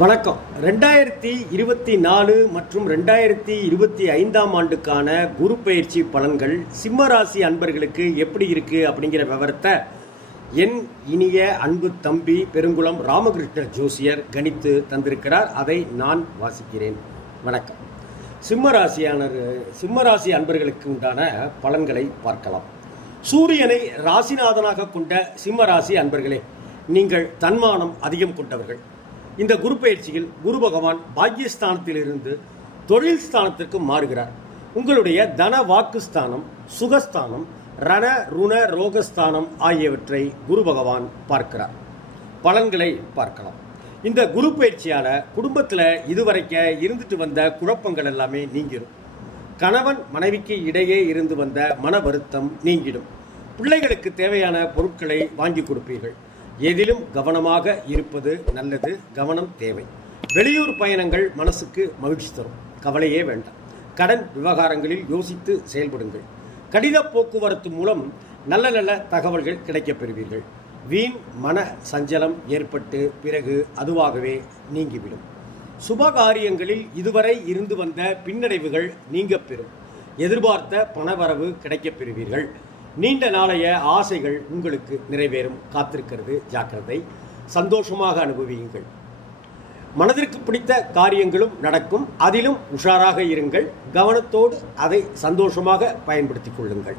வணக்கம். ரெண்டாயிரத்தி இருபத்தி நாலு மற்றும் ரெண்டாயிரத்தி இருபத்தி ஐந்தாம் ஆண்டுக்கான குரு பயிற்சி பலன்கள் சிம்ம ராசி அன்பர்களுக்கு எப்படி இருக்குது அப்படிங்கிற விவரத்தை என் இனிய அன்பு தம்பி பெருங்குளம் ராமகிருஷ்ண ஜோசியர் கணித்து தந்திருக்கிறார். அதை நான் வாசிக்கிறேன். வணக்கம். சிம்ம ராசியான சிம்ம ராசி அன்பர்களுக்கு உண்டான பலன்களை பார்க்கலாம். சூரியனை ராசிநாதனாக கொண்ட சிம்ம ராசி அன்பர்களே நீங்கள் தன்மானம் அதிகம் கொண்டவர்கள். இந்த குரு பயிற்சியில் குரு பகவான் பாக்கியஸ்தானத்திலிருந்து தொழில் ஸ்தானத்திற்கு மாறுகிறார். உங்களுடைய தன வாக்குஸ்தானம் சுகஸ்தானம் ரண ருண ரோகஸ்தானம் ஆகியவற்றை குரு பகவான் பார்க்கிறார். பலன்களை பார்க்கலாம். இந்த குரு பயிற்சியால் குடும்பத்தில் இதுவரைக்க இருந்துட்டு வந்த குழப்பங்கள் எல்லாமே நீங்கிடும் கணவன் மனைவிக்கு இடையே இருந்து வந்த மன வருத்தம் நீங்கிடும். பிள்ளைகளுக்கு தேவையான பொருட்களை வாங்கி கொடுப்பீர்கள். எதிலும் கவனமாக இருப்பது நல்லது கவனம் தேவை. வெளியூர் பயணங்கள் மனசுக்கு மகிழ்ச்சி தரும். கவலையே வேண்டாம். கடன் விவகாரங்களில் யோசித்து செயல்படுங்கள். கடித போக்குவரத்து மூலம் நல்ல நல்ல தகவல்கள் கிடைக்கப் பெறுவீர்கள். வீண் மன சஞ்சலம் ஏற்பட்டு பிறகு அதுவாகவே நீங்கிவிடும். சுபகாரியங்களில் இதுவரை இருந்து வந்த பின்னடைவுகள் நீங்கப் பெறும். எதிர்பார்த்த பணவரவு கிடைக்கப் பெறுவீர்கள். நீண்ட நாளைய ஆசைகள் உங்களுக்கு நிறைவேறும். காத்திருக்கிறது ஜாக்கிரதை. சந்தோஷமாக அனுபவியுங்கள். மனதிற்கு பிடித்த காரியங்களும் நடக்கும். அதிலும் உஷாராக இருங்கள். கவனத்தோடு அதை சந்தோஷமாக பயன்படுத்திக் கொள்ளுங்கள்.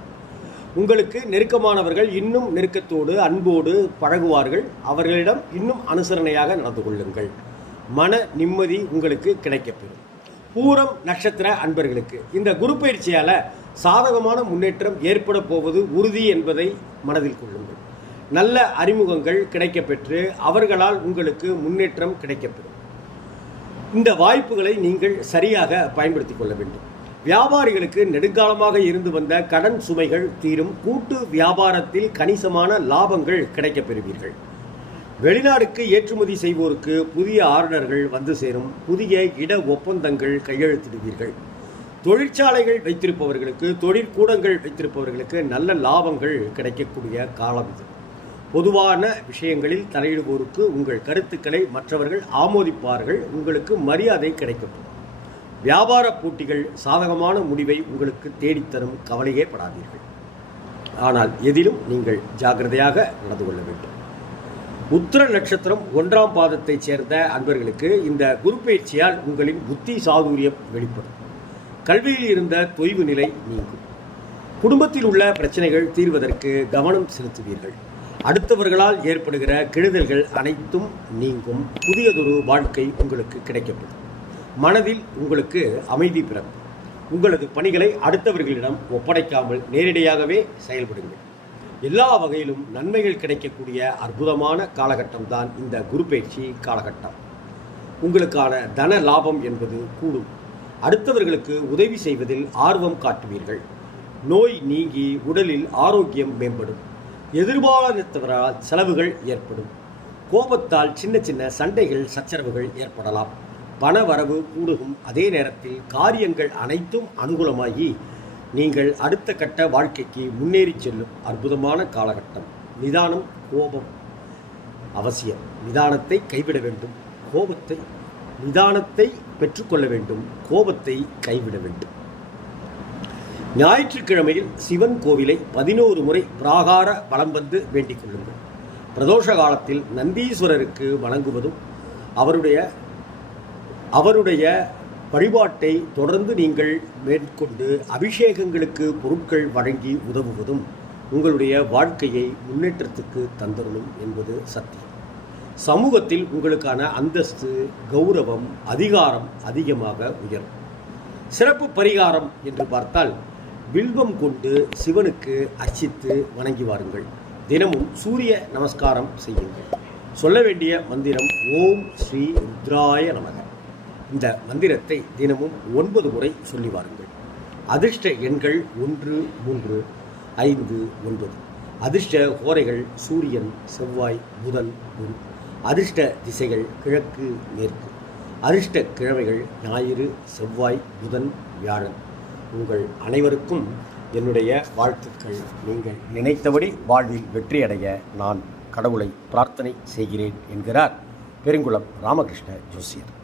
உங்களுக்கு நெருக்கமானவர்கள் இன்னும் நெருக்கத்தோடு அன்போடு பழகுவார்கள். அவர்களிடம் இன்னும் அனுசரணையாக நடந்து கொள்ளுங்கள். மன நிம்மதி உங்களுக்கு கிடைக்கப்பெறும். பூரம் நட்சத்திர அன்பர்களுக்கு இந்த குரு பயிற்சியால் சாதகமான முன்னேற்றம் ஏற்பட போவது உறுதி என்பதை மனதில் கொள்ளுங்கள். நல்ல அறிமுகங்கள் கிடைக்கப்பெற்று அவர்களால் உங்களுக்கு முன்னேற்றம் கிடைக்கப்பெறும். இந்த வாய்ப்புகளை நீங்கள் சரியாக பயன்படுத்திக் கொள்ள வேண்டும். வியாபாரிகளுக்கு நெடுங்காலமாக இருந்து வந்த கடன் சுமைகள் தீரும் கூட்டு வியாபாரத்தில் கணிசமான லாபங்கள் கிடைக்கப் பெறுவீர்கள் வெளிநாடுக்கு ஏற்றுமதி செய்வோருக்கு புதிய ஆர்டர்கள் வந்து சேரும் புதிய இட ஒப்பந்தங்கள் கையெழுத்திடுவீர்கள். தொழிற்சாலைகள் வைத்திருப்பவர்களுக்கு தொழிற்கூடங்கள் வைத்திருப்பவர்களுக்கு நல்ல லாபங்கள் கிடைக்கக்கூடிய காலம் இது. பொதுவான விஷயங்களில் தலையிடுவோருக்கு உங்கள் கருத்துக்களை மற்றவர்கள் ஆமோதிப்பார்கள் உங்களுக்கு மரியாதை கிடைக்கப்படும் வியாபார போட்டிகள் சாதகமான முடிவை உங்களுக்கு தேடித்தரும் கவலையே படாதீர்கள். ஆனால் எதிலும் நீங்கள் ஜாக்கிரதையாக நடந்து கொள்ள வேண்டும். உத்திர நட்சத்திரம் ஒன்றாம் பாதத்தைச் சேர்ந்த அன்பர்களுக்கு இந்த குரு பயிற்சியால் உங்களின் புத்தி சாதுரியம் வெளிப்படும். கல்வியில் இருந்த தொய்வு நிலை நீங்கும். குடும்பத்தில் உள்ள பிரச்சனைகள் தீர்வதற்கு கவனம் செலுத்துவீர்கள். அடுத்தவர்களால் ஏற்படுகிற கெடுதல்கள் அனைத்தும் நீங்கும். புதியதொரு வாழ்க்கை உங்களுக்கு கிடைக்கப்படும். மனதில் உங்களுக்கு அமைதி பிறக்கும். உங்களது பணிகளை அடுத்தவர்களிடம் ஒப்படைக்காமல் நேரடியாகவே செயல்படுங்கள். எல்லா வகையிலும் நன்மைகள் கிடைக்கக்கூடிய அற்புதமான காலகட்டம் தான் இந்த குரு பயிற்சி காலகட்டம். உங்களுக்கான தன லாபம் என்பது கூடும். அடுத்தவர்களுக்கு உதவி செய்வதில் ஆர்வம் காட்டுவீர்கள். நோய் நீங்கி உடலில் ஆரோக்கியம் மேம்படும். எதிர்பாராதவரால் செலவுகள் ஏற்படும். கோபத்தால் சின்ன சின்ன சண்டைகள் சச்சரவுகள் ஏற்படலாம். பண வரவு கூடுகும் அதே நேரத்தில் காரியங்கள் அனைத்தும் அனுகூலமாகி நீங்கள் அடுத்த கட்ட வாழ்க்கைக்கு முன்னேறி செல்லும் அற்புதமான காலகட்டம். நிதானம் கோபம் அவசியம். நிதானத்தை கைவிட வேண்டும். கோபத்தை நிதானத்தை பெற்றுக்கொள்ள வேண்டும் கோபத்தை கைவிட வேண்டும். ஞாயிற்றுக்கிழமையில் சிவன் கோவிலை பதினோரு முறை பிராகார வலம் வந்து வேண்டிக் கொள்ளுங்கள். பிரதோஷ காலத்தில் நந்தீஸ்வரருக்கு வணங்குவதும் அவருடைய அவருடைய வழிபாட்டை தொடர்ந்து நீங்கள் மேற்கொண்டு அபிஷேகங்களுக்கு பொருட்கள் வழங்கி உதவுவதும் உங்களுடைய வாழ்க்கையை முன்னேற்றத்துக்கு தந்தருளும் என்பது சத்தியம். சமூகத்தில் உங்களுக்கான அந்தஸ்து கௌரவம் அதிகாரம் அதிகமாக உயரும் சிறப்பு பரிகாரம் என்று பார்த்தால் வில்வம் கொண்டு சிவனுக்கு அர்ச்சித்து வணங்கி வாருங்கள். தினமும் சூரிய நமஸ்காரம் செய்யுங்கள். சொல்ல வேண்டிய மந்திரம் ஓம் ஸ்ரீ ருத்ராய நமக. இந்த மந்திரத்தை தினமும் ஒன்பது முறை சொல்லி வாருங்கள். அதிர்ஷ்ட எண்கள் ஒன்று மூன்று ஐந்து ஒன்பது. அதிர்ஷ்ட கோரைகள் சூரியன் செவ்வாய் புதன் குரு. அதிர்ஷ்ட திசைகள் கிழக்கு மேற்கு. அதிர்ஷ்ட கிழமைகள் ஞாயிறு செவ்வாய் புதன் வியாழன். உங்கள் அனைவருக்கும் என்னுடைய வாழ்த்துக்கள். நீங்கள் நினைத்தபடி வாழ்வில் வெற்றியடைய நான் கடவுளை பிரார்த்தனை செய்கிறேன் என்கிறார் பெருங்குளம் ராமகிருஷ்ண ஜோசியர்.